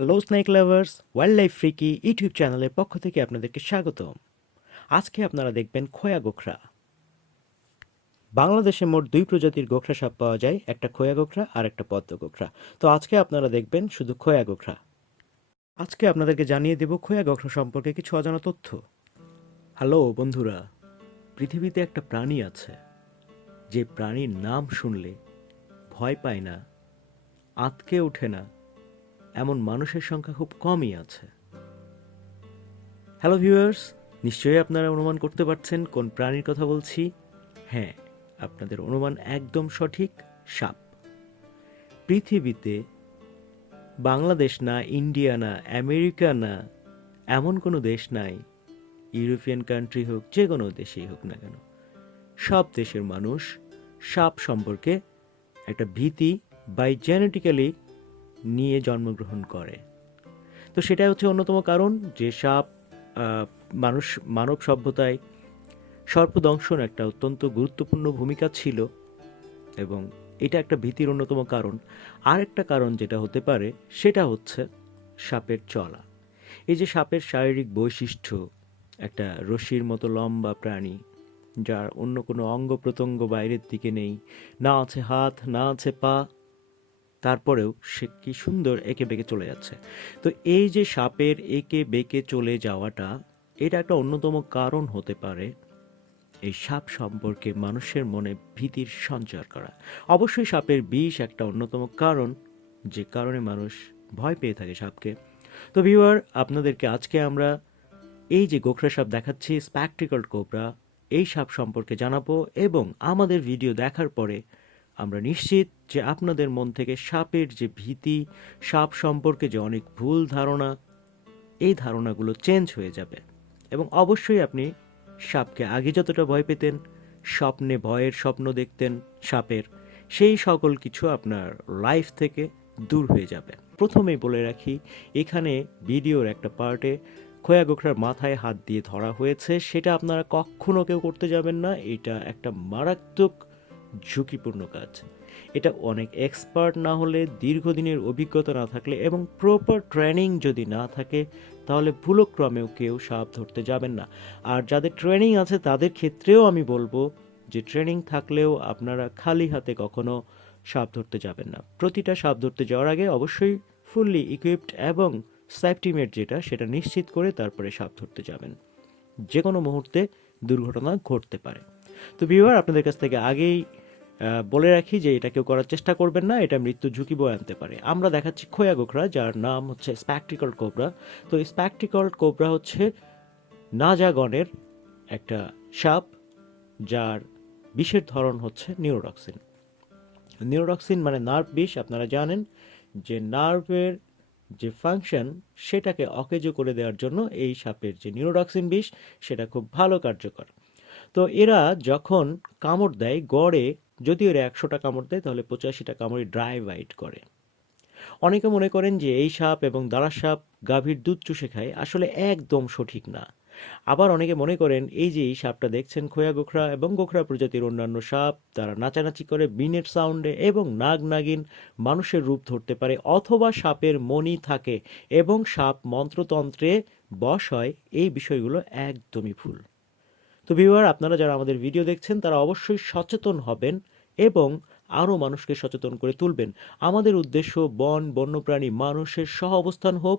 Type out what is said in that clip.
Hello snake lovers wild life freaky YouTube চ্যানেলের পক্ষ থেকে আপনাদেরকে স্বাগতম। আজকে আপনারা দেখবেন খোয়া গোখরা। বাংলাদেশে মোট দুই প্রজাতির গোখরা সাপ পাওয়া যায়, একটা খোয়া গোখরা আর একটা পদ্ম গোখরা। তো আজকে আপনারা দেখবেন শুধু খোয়া গোখরা। আজকে আপনাদেরকে জানিয়ে দেব খোয়া গোখরা সম্পর্কে কিছু অজানা তথ্য। হ্যালো বন্ধুরা, পৃথিবীতে একটা প্রাণী আছে। যে প্রাণীর নাম শুনলে ভয় পায় না, আতকে ওঠে না। এমন মানুষের সংখ্যা খুব কমই আছে। হ্যালো ভিউয়ার্স নিশ্চয়ই আপনারা অনুমান করতে পারছেন কোন প্রাণীর কথা বলছি? হ্যাঁ আপনাদের অনুমান একদম সঠিক, সাপ। পৃথিবীতে বাংলাদেশ না, ইন্ডিয়া না, আমেরিকা না, এমন কোনো দেশ নাই, ইউরোপিয়ান কান্ট্রি হোক, যে কোনো দেশেই হোক না কেন। সব দেশের মানুষ সাপ সম্পর্কে একটা ভীতি বাই জেনেটিক্যালি নিয়ে জন্মগ্রহণ করে। তো সেটাই হচ্ছে অন্যতম কারণ যে সাপ মানুষ, মানব সভ্যতায় সর্পদংশন একটা অত্যন্ত গুরুত্বপূর্ণ ভূমিকা ছিল এবং এটা একটা ভীতির অন্যতম কারণ। আরেকটা কারণ যেটা হতে পারে সেটা হচ্ছে সাপের চলা। এই যে সাপের শারীরিক বৈশিষ্ট্য, একটা রশির মতো লম্বা প্রাণী যার অন্য কোনো অঙ্গ প্রত্যঙ্গ বাইরের দিকে নেই, না আছে হাত, না আছে পা তারপরেও সে কি সুন্দর একে বেঁকে চলে যাচ্ছে। তো এই যে সাপের এঁকে বেঁকে চলে যাওয়াটা, এটা একটা অন্যতম কারণ হতে পারে এই সাপ সম্পর্কে মানুষের মনে ভীতির সঞ্চার করা। অবশ্যই সাপের বিষ একটা অন্যতম কারণ, যে কারণে মানুষ ভয় পেয়ে থাকে সাপকে। তো ভিউয়ার, আপনাদেরকে আজকে আমরা এই যে গোখরা সাপ দেখাচ্ছি স্প্যাকট্রিকল কোবরা এই সাপ সম্পর্কে জানাব এবং আমাদের ভিডিও দেখার পরে আমরা নিশ্চিত যে আপনাদের মন থেকে সাপের যে ভীতি, সাপ সম্পর্কে যে অনেক ভুল ধারণা, এই ধারণাগুলো চেঞ্জ হয়ে যাবে। এবং অবশ্যই আপনি সাপকে আগে যতটা ভয় পেতেন, স্বপ্নে ভয়ের স্বপ্ন দেখতেন সাপের, সেই সকল কিছু আপনার লাইফ থেকে দূর হয়ে যাবে। প্রথমেই বলে রাখি, এখানে ভিডিওর একটা পার্টে খোয়া গোখরার মাথায় হাত দিয়ে ধরা হয়েছে, সেটা আপনারা কখনো কেউ করতে যাবেন না। এটা একটা মারাত্মক ঝুঁকিপূর্ণ কাজ। এটা অনেক এক্সপার্ট না হলে দীর্ঘদিনের অভিজ্ঞতা না থাকলে এবং প্রপার ট্রেনিং যদি না থাকে, তাহলে ভুলক্রমেও কেউ সাপ ধরতে যাবেন না। আর যাদের ট্রেনিং আছে, তাদের ক্ষেত্রেও আমি বলব যে ট্রেনিং থাকলেও আপনারা খালি হাতে কখনো সাপ ধরতে যাবেন না। প্রতিটা সাপ ধরতে যাওয়ার আগে অবশ্যই ফুললি ইকুইপড এবং সেফটিমেট যেটা, সেটা নিশ্চিত করে তারপরে সাপ ধরতে যাবেন। যে কোনো মুহূর্তে দুর্ঘটনা ঘটতে পারে। তো ভিউয়ার আপনাদের কাছ থেকে আগেই বলে রাখি যে এটা কেউ করার চেষ্টা করবেন না, এটা মৃত্যু ঝুঁকি বয়ে আনতে পারে। আমরা দেখাচ্ছি খোয়া গোখরা, যার নাম হচ্ছে স্প্যাকটিকল কোবরা তো স্প্যাকটিকল কোবরা হচ্ছে নাজাগণের একটা সাপ, যার বিষের ধরন হচ্ছে নিউরোডক্সিন নিউরোডক্সিন মানে নার্ভ বিষ, আপনারা জানেন যে নার্ভের যে ফাংশন, সেটাকে অকেজ করে দেওয়ার জন্য এই সাপের যে নিউরোডক্সিন বিষ, সেটা খুব ভালো কার্যকর। তো এরা যখন কামড় দেয়, গড়ে যদি ওরা একশোটা কামড় দেয়, তাহলে পঁচাশিটা কামড়ে ড্রাই বাইট করে। অনেকে মনে করেন যে এই সাপ এবং দাঁড়া সাপ গাভীর দুধ চুষে খায়, আসলে একদম সঠিক না। আবার অনেকে মনে করেন এই যে এই সাপটা দেখছেন, খোয়া গোখরা এবং গোখরা প্রজাতির অন্যান্য সাপ, তারা নাচানাচি করে বিনের সাউন্ডে এবং নাগ নাগিন মানুষের রূপ ধরতে পারে, অথবা সাপের মনি থাকে এবং সাপ মন্ত্রতন্ত্রে বশ হয়, এই বিষয়গুলো একদমই ভুল। তো ভিউয়ার আপনারা যারা আমাদের ভিডিও দেখছেন, তারা অবশ্যই সচেতন হবেন এবং আরও মানুষকে সচেতন করে তুলবেন। আমাদের উদ্দেশ্য, বন, বন্যপ্রাণী, মানুষের সহ অবস্থান হোক